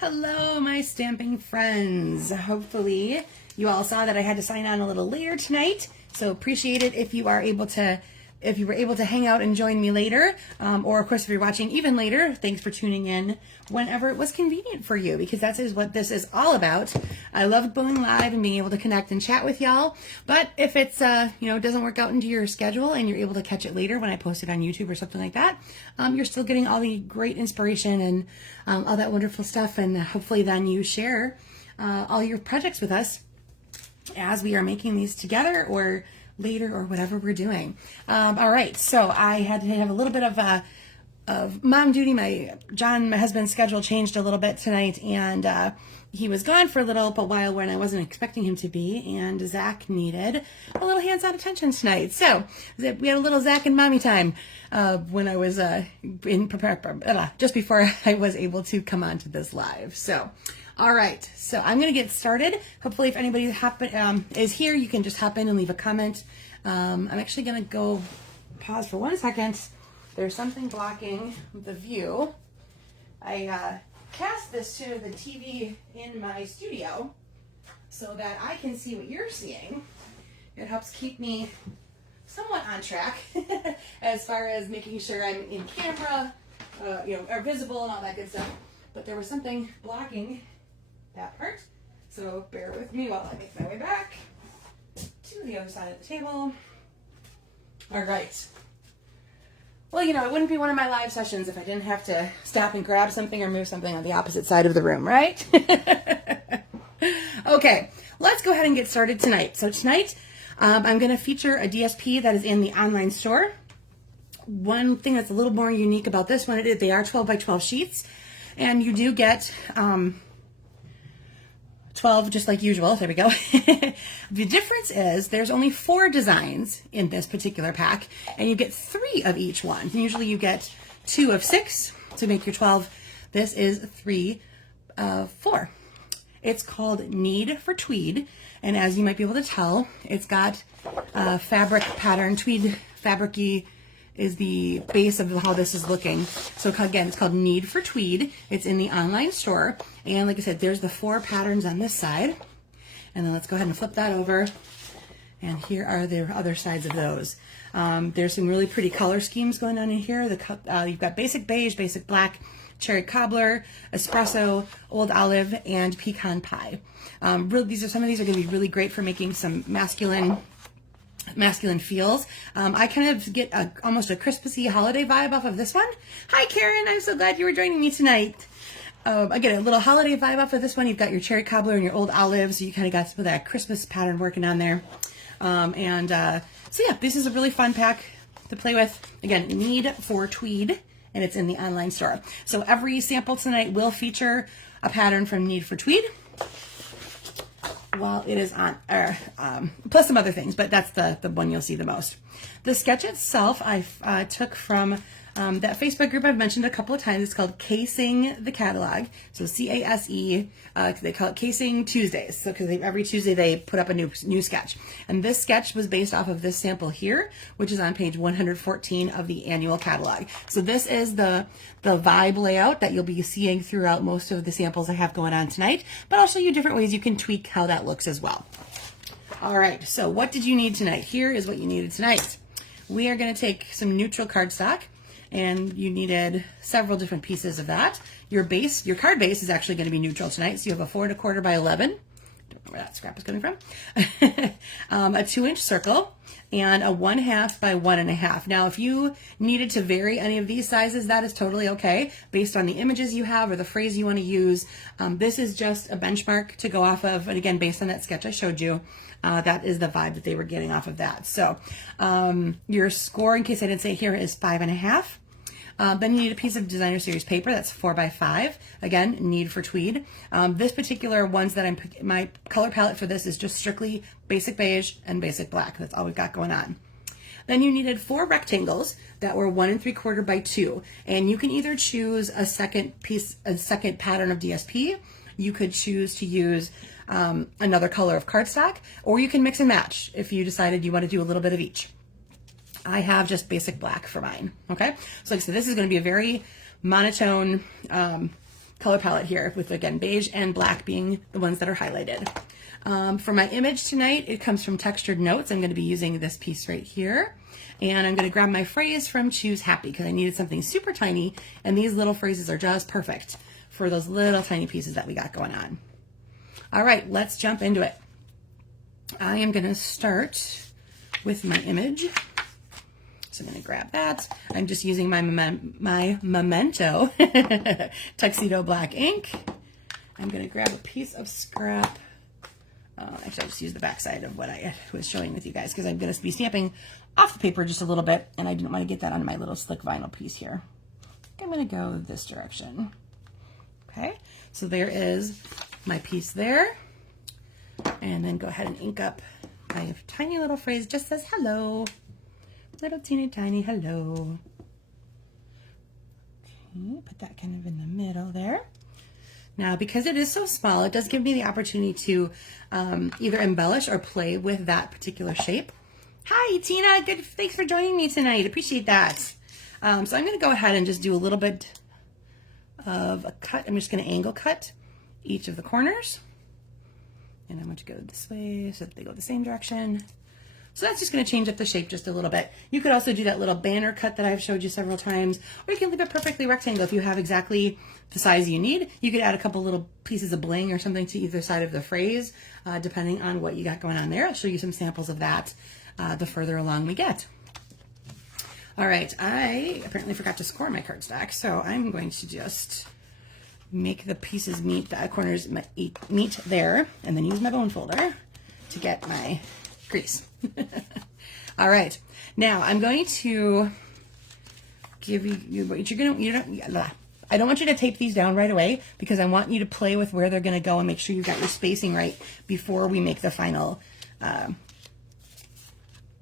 Hello, my stamping friends. Hopefully you all saw that I had to sign on a little later tonight, so appreciate it if you were able to hang out and join me later, or of course if you're watching even later, thanks for tuning in whenever it was convenient for you, because that is what this is all about. I love going live and being able to connect and chat with y'all, but if it's doesn't work out into your schedule and you're able to catch it later when I post it on YouTube or something like that, you're still getting all the great inspiration and all that wonderful stuff, and hopefully then you share all your projects with us as we are making these together or later or whatever we're doing. All right, so I had to have a little bit of mom duty. My husband's schedule changed a little bit tonight, and he was gone for a little while when I wasn't expecting him to be, and Zach needed a little hands-on attention tonight. So we had a little Zach and mommy time when I was just before I was able to come on to this live. So all right, so I'm going to get started. Hopefully if anybody is here, you can just hop in and leave a comment. I'm actually going to go pause for 1 second. There's something blocking the view. I cast this to the TV in my studio so that I can see what you're seeing. It helps keep me somewhat on track as far as making sure I'm in camera, are visible and all that good stuff. But there was something blocking that part, so bear with me while I make my way back to the other side of the table. All right. Well, it wouldn't be one of my live sessions if I didn't have to stop and grab something or move something on the opposite side of the room, right? Okay, let's go ahead and get started tonight. So tonight, I'm going to feature a DSP that is in the online store. One thing that's a little more unique about this one, they are 12 by 12 sheets, and you do get 12 just like usual. There we go. The difference is there's only 4 designs in this particular pack, and you get 3 of each one. And usually you get 2 of 6 to make your 12. This is 3 of 4. It's called Need for Tweed, and as you might be able to tell, it's got fabric pattern. Tweed fabric-y is the base of how this is looking. So again, it's called Need for Tweed. It's in the online store. And like I said, there's the 4 patterns on this side. And then let's go ahead and flip that over. And here are the other sides of those. There's some really pretty color schemes going on in here. You've got basic beige, basic black, cherry cobbler, espresso, old olive, and pecan pie. Some of these are going to be really great for making some masculine feels. I kind of get almost a Christmassy holiday vibe off of this one. Hi Karen, I'm so glad you were joining me tonight. I get a little holiday vibe off of this one. You've got your cherry cobbler and your old olive, so you kind of got some of that Christmas pattern working on there. So yeah, this is a really fun pack to play with. Again, Need for Tweed, and it's in the online store. So every sample tonight will feature a pattern from Need for Tweed. Well, it is on, plus some other things, but that's the one you'll see the most. The sketch itself I took from that Facebook group I've mentioned a couple of times. It's called Casing the Catalog. So C-A-S-E, they call it Casing Tuesdays. So because every Tuesday they put up a new sketch. And this sketch was based off of this sample here, which is on page 114 of the annual catalog. So this is the vibe layout that you'll be seeing throughout most of the samples I have going on tonight, but I'll show you different ways you can tweak how that looks as well. All right, so what did you need tonight? Here is what you needed tonight. We are going to take some neutral cardstock, and you needed several different pieces of that. Your card base is actually going to be neutral tonight, so you have a 4 1/4 by 11. Don't know where that scrap is coming from. A 2-inch circle, and a 1/2 by 1.5. Now, if you needed to vary any of these sizes, that is totally okay, based on the images you have or the phrase you want to use. This is just a benchmark to go off of, and again, based on that sketch I showed you, that is the vibe that they were getting off of that. So your score, in case I didn't say here, is 5.5. Then you need a piece of designer series paper that's 4 by 5. Again, Need for Tweed. This particular ones that my color palette for this is just strictly basic beige and basic black. That's all we've got going on. Then you needed 4 rectangles that were 1 3/4 by 2, and you can either choose a second pattern of DSP. You could choose to use another color of cardstock, or you can mix and match if you decided you want to do a little bit of each. I have just basic black for mine. Okay, so like I said, this is going to be a very monotone color palette here with, again, beige and black being the ones that are highlighted. For my image tonight, it comes from Textured Notes. I'm going to be using this piece right here. And I'm going to grab my phrase from Choose Happy because I needed something super tiny. And these little phrases are just perfect for those little tiny pieces that we got going on. All right, let's jump into it. I am going to start with my image. So I'm going to grab that. I'm just using my Memento Tuxedo Black ink. I'm going to grab a piece of scrap. Actually, I'll just use the back side of what I was showing with you guys because I'm going to be stamping off the paper just a little bit, and I didn't want to get that on my little slick vinyl piece here. I'm going to go this direction. Okay, so there is my piece there. And then go ahead and ink up my tiny little phrase. Just says hello. Little teeny tiny hello. Okay, put that kind of in the middle there. Now, because it is so small, it does give me the opportunity to either embellish or play with that particular shape. Hi, Tina. Good. Thanks for joining me tonight. Appreciate that. So I'm going to go ahead and just do a little bit of a cut. I'm just going to angle cut each of the corners. And I'm going to go this way so that they go the same direction. So that's just going to change up the shape just a little bit. You could also do that little banner cut that I've showed you several times, or you can leave it perfectly rectangle if you have exactly the size you need. You could add a couple little pieces of bling or something to either side of the phrase, depending on what you got going on there. I'll show you some samples of that the further along we get. All right, I apparently forgot to score my cardstock, so I'm going to just make the pieces meet, the corners meet there, and then use my bone folder to get my crease. All right, now I'm going to give you what you're gonna, I don't want you to tape these down right away because I want you to play with where they're gonna go and make sure you've got your spacing right before we make the final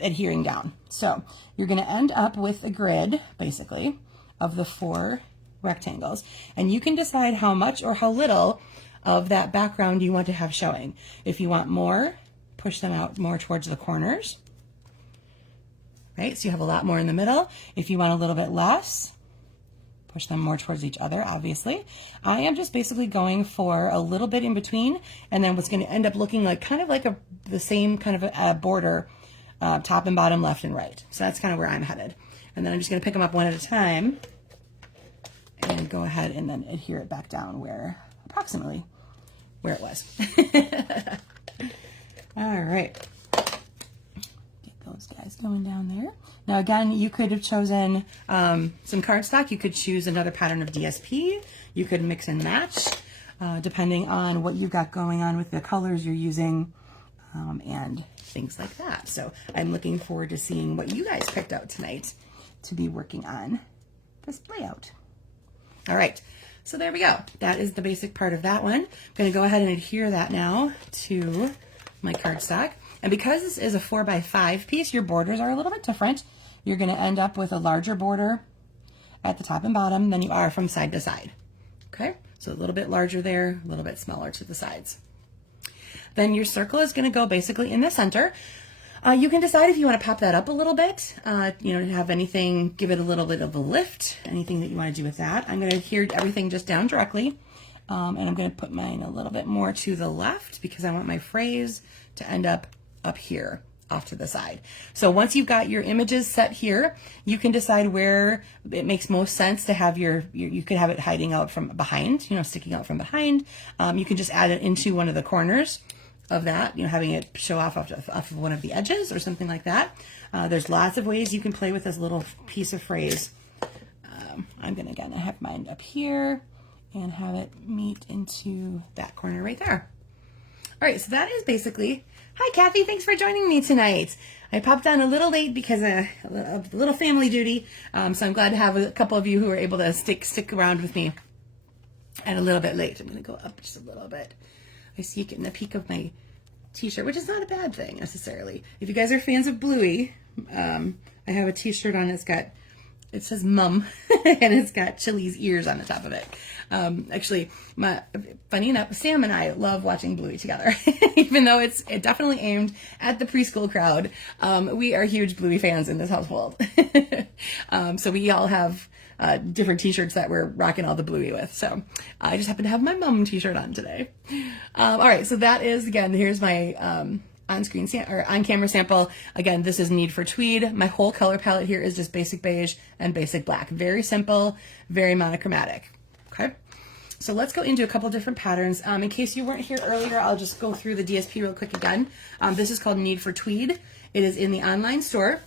adhering down. So you're gonna end up with a grid, basically, of the 4 rectangles, and you can decide how much or how little of that background you want to have showing. If you want more, push them out more towards the corners, right? So you have a lot more in the middle. If you want a little bit less, push them more towards each other, obviously. I am just basically going for a little bit in between, and then what's going to end up looking like kind of like the same kind of a border, top and bottom, left and right. So that's kind of where I'm headed. And then I'm just going to pick them up one at a time and go ahead and then adhere it back down approximately where it was. All right. Get those guys going down there. Now again, you could have chosen some cardstock. You could choose another pattern of DSP. You could mix and match depending on what you've got going on with the colors you're using and things like that. So I'm looking forward to seeing what you guys picked out tonight to be working on this layout. All right, so there we go. That is the basic part of that one. I'm going to go ahead and adhere that now to my cardstock. And because this is a 4x5 piece, your borders are a little bit different. You're going to end up with a larger border at the top and bottom than you are from side to side. Okay, so a little bit larger there, a little bit smaller to the sides. Then your circle is going to go basically in the center. You can decide if you want to pop that up a little bit, have anything, give it a little bit of a lift, anything that you want to do with that. I'm going to adhere everything just down directly, and I'm going to put mine a little bit more to the left because I want my phrase to end up here off to the side. So once you've got your images set here, you can decide where it makes most sense to have you could have it hiding out from behind, sticking out from behind. You can just add it into one of the corners of that, having it show off of one of the edges or something like that. There's lots of ways you can play with this little piece of phrase. I'm gonna again have mine up here and have it meet into that corner right there. All right, so that is basically, hi Kathy, thanks for joining me tonight. I popped on a little late because of a little family duty, so I'm glad to have a couple of you who were able to stick around with me and a little bit late. I'm gonna go up just a little bit. I see you getting a peek of my t-shirt, which is not a bad thing necessarily. If you guys are fans of Bluey, I have a t-shirt on. It says Mum, and it's got Chili's ears on the top of it. Actually, funny enough, Sam and I love watching Bluey together, even though it's definitely aimed at the preschool crowd. We are huge Bluey fans in this household. So we all have different t-shirts that we're rocking all the bluey with. So I just happen to have my mom t-shirt on today. All right, so that is, again, here's my on-screen or on-camera sample. Again, this is Need for Tweed. My whole color palette here is just basic beige and basic black. Very simple, very monochromatic. Okay, so let's go into a couple different patterns. In case you weren't here earlier, I'll just go through the DSP real quick again. This is called Need for Tweed. It is in the online store.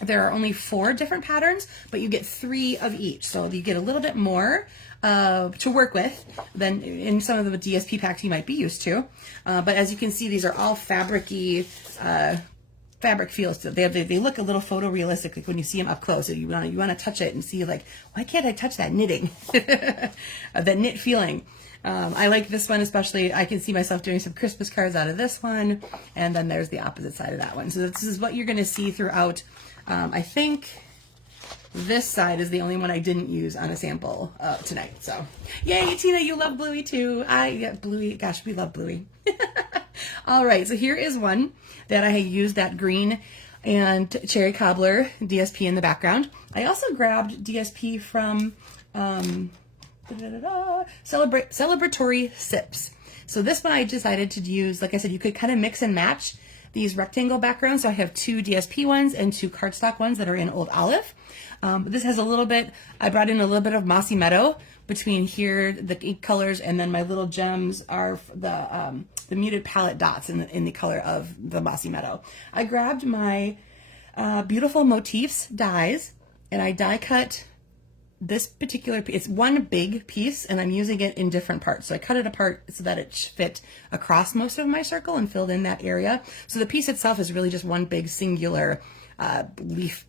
There are only 4 different patterns, but you get 3 of each. So you get a little bit more to work with than in some of the DSP packs you might be used to. But as you can see, these are all fabric-y, fabric feels. They look a little photorealistic, like when you see them up close. So you want to touch it and see, like, why can't I touch that knitting? That knit feeling. I like this one especially. I can see myself doing some Christmas cards out of this one, and then there's the opposite side of that one. So this is what you're going to see throughout. I think this side is the only one I didn't use on a sample tonight. So, yay, Tina, you love Bluey too. Yeah, Bluey, gosh, we love Bluey. All right, so here is one that I used that green and cherry cobbler DSP in the background. I also grabbed DSP from Celebratory Sips. So this one I decided to use, like I said, you could kind of mix and match these rectangle backgrounds. So I have 2 DSP ones and 2 cardstock ones that are in Old Olive. This has a little bit, I brought in a little bit of Mossy Meadow between here, the ink colors, and then my little gems are the muted palette dots in the color of the Mossy Meadow. I grabbed my Beautiful Motifs dies, and I die cut this particular piece. It's one big piece, and I'm using it in different parts. So I cut it apart so that it fit across most of my circle and filled in that area. So the piece itself is really just one big singular leaf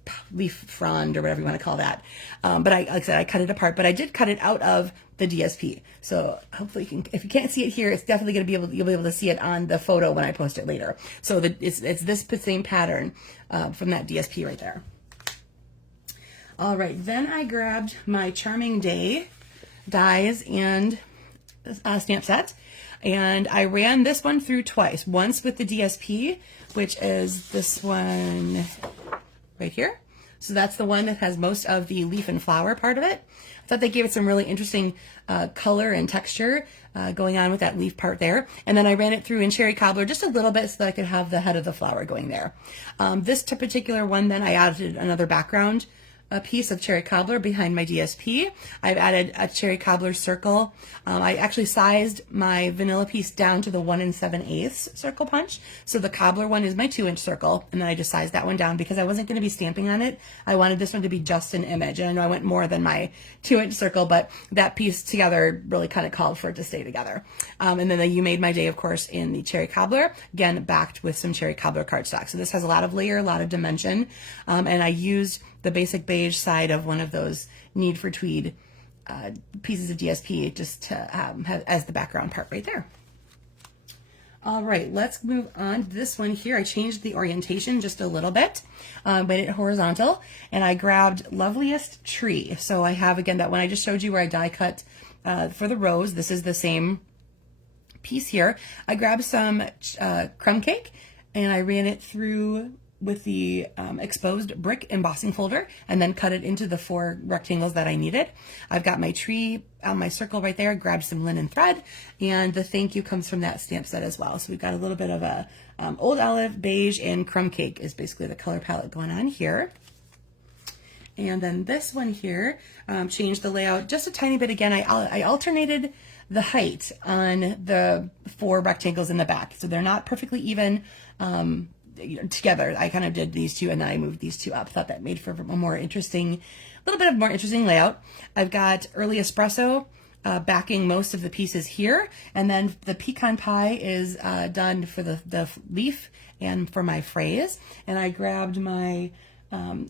frond, or whatever you want to call that. But like I said, I cut it apart, but I did cut it out of the DSP. So hopefully you can, if you can't see it here, it's definitely going to be you'll be able to see it on the photo when I post it later. So it's this same pattern from that DSP right there. All right, then I grabbed my Charming Day dies and stamp set, and I ran this one through twice. Once with the DSP, which is this one right here. So that's the one that has most of the leaf and flower part of it. I thought they gave it some really interesting color and texture going on with that leaf part there. And then I ran it through in cherry cobbler just a little bit so that I could have the head of the flower going there. This particular one, then I added another background, a piece of cherry cobbler behind my DSP. I've added a cherry cobbler circle. I actually sized my vanilla piece down to the 1 7/8 circle punch. So the cobbler one is my 2-inch circle, and then I just sized that one down because I wasn't going to be stamping on it. I wanted this one to be just an image, and I know I went more than my 2-inch circle, but that piece together really kind of called for it to stay together. And then the You Made My Day, of course, in the cherry cobbler, again backed with some cherry cobbler cardstock. So this has a lot of layer, a lot of dimension, and I used the basic beige side of one of those Need for Tweed pieces of DSP just to have as the background part right there. All right, let's move on to this one here. I changed the orientation just a little bit, made it horizontal, and I grabbed Loveliest Tree. So I have, again, that one I just showed you where I die cut for the rose. This is the same piece here. I grabbed some crumb cake, and I ran it through with the exposed brick embossing folder, and then cut it into the 4 rectangles that I needed. I've got my tree on my circle right there, grabbed some linen thread, and the thank you comes from that stamp set as well. So we've got a little bit of a Old Olive, beige, and crumb cake is basically the color palette going on here. And then this one here, changed the layout just a tiny bit. Again, I alternated the height on the 4 rectangles in the back, so they're not perfectly even together. I kind of did these 2 and then I moved these 2 up. Thought that made for a more interesting, little bit of more interesting layout. I've got Early Espresso backing most of the pieces here, and then the pecan pie is done for the leaf and for my phrase. And I grabbed my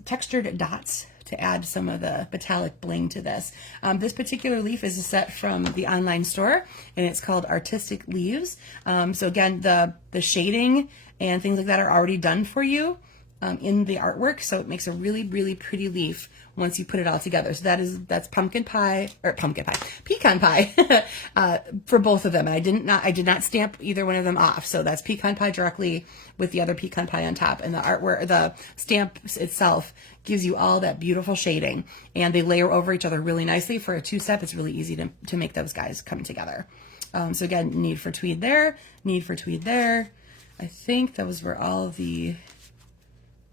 textured dots to add some of the metallic bling to this. This particular leaf is a set from the online store, and it's called Artistic Leaves. So again, the shading and things like that are already done for you in the artwork, so it makes a really, really pretty leaf once you put it all together. So that's pecan pie for both of them. And I did not stamp either one of them off. So that's pecan pie directly with the other pecan pie on top, and the artwork, the stamp itself gives you all that beautiful shading, and they layer over each other really nicely. For a 2-step, it's really easy to make those guys come together. So again, need for tweed there, need for tweed there. I think those were all the,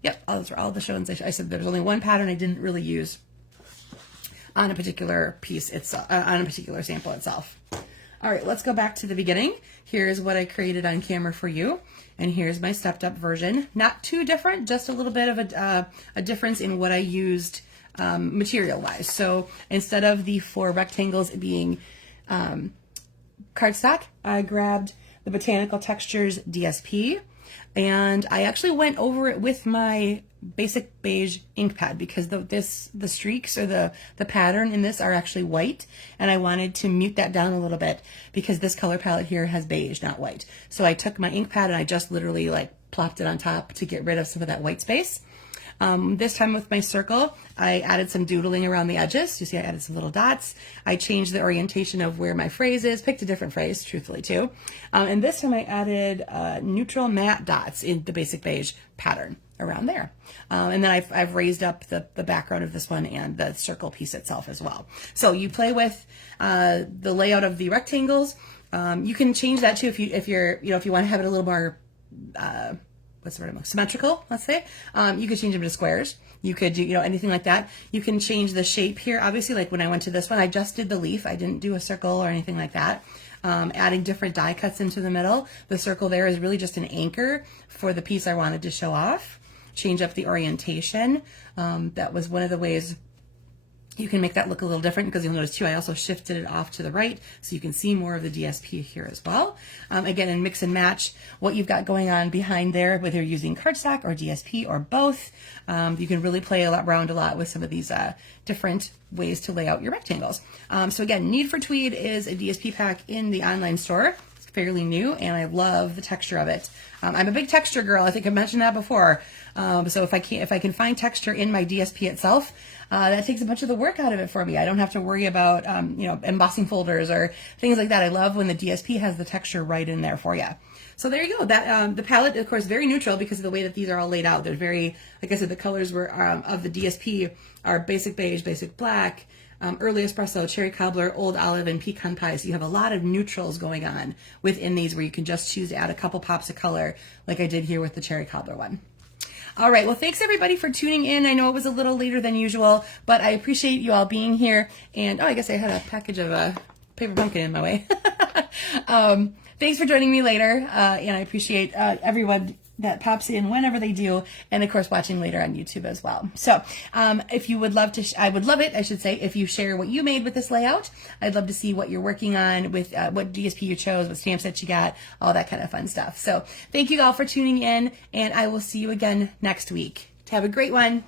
yep, those were all the shows. I said there was only one pattern I didn't really use on a particular piece itself, on a particular sample itself. All right, let's go back to the beginning. Here's what I created on camera for you, and here's my stepped up version. Not too different, just a little bit of a difference in what I used material wise. So instead of the 4 rectangles being cardstock, I grabbed the Botanical Textures DSP, and I actually went over it with my basic beige ink pad, because the streaks or the pattern in this are actually white, and I wanted to mute that down a little bit because this color palette here has beige, not white. So I took my ink pad and I just literally like plopped it on top to get rid of some of that white space. This time with my circle, I added some doodling around the edges. You see I added some little dots. I changed the orientation of where my phrase is, picked a different phrase, truthfully too. And this time I added neutral matte dots in the basic beige pattern around there. And then I've raised up the background of this one and the circle piece itself as well. So you play with the layout of the rectangles. You can change that too if you want to have it a little more what's the word, symmetrical, let's say. You could change them to squares. You could do, anything like that. You can change the shape here. Obviously, like when I went to this one, I just did the leaf. I didn't do a circle or anything like that. Adding different die cuts into the middle. The circle there is really just an anchor for the piece I wanted to show off. Change up the orientation. That was one of the ways you can make that look a little different, because you'll notice too, I also shifted it off to the right so you can see more of the DSP here as well. Again, and mix and match what you've got going on behind there, whether you're using cardstock or DSP or both. You can really play around a lot with some of these different ways to lay out your rectangles. So again, Need for Tweed is a DSP pack in the online store. It's fairly new, and I love the texture of it. I'm a big texture girl. I think I mentioned that before. So if I can find texture in my DSP itself, that takes a bunch of the work out of it for me. I don't have to worry about, embossing folders or things like that. I love when the DSP has the texture right in there for you. So there you go. That the palette, of course, very neutral because of the way that these are all laid out. They're very, like I said, the colors were of the DSP are basic beige, basic black, early espresso, cherry cobbler, old olive, and pecan pie. So you have a lot of neutrals going on within these, where you can just choose to add a couple pops of color, like I did here with the cherry cobbler one. All right, well, thanks everybody for tuning in. I know it was a little later than usual, but I appreciate you all being here. And, I guess I had a package of paper pumpkin in my way. Thanks for joining me later, and I appreciate everyone that pops in whenever they do, and of course watching later on YouTube as well. So if you would love to, I would love it, I should say, if you share what you made with this layout. I'd love to see what you're working on with what DSP you chose, what stamp set you got, all that kind of fun stuff. So thank you all for tuning in, and I will see you again next week. Have a great one.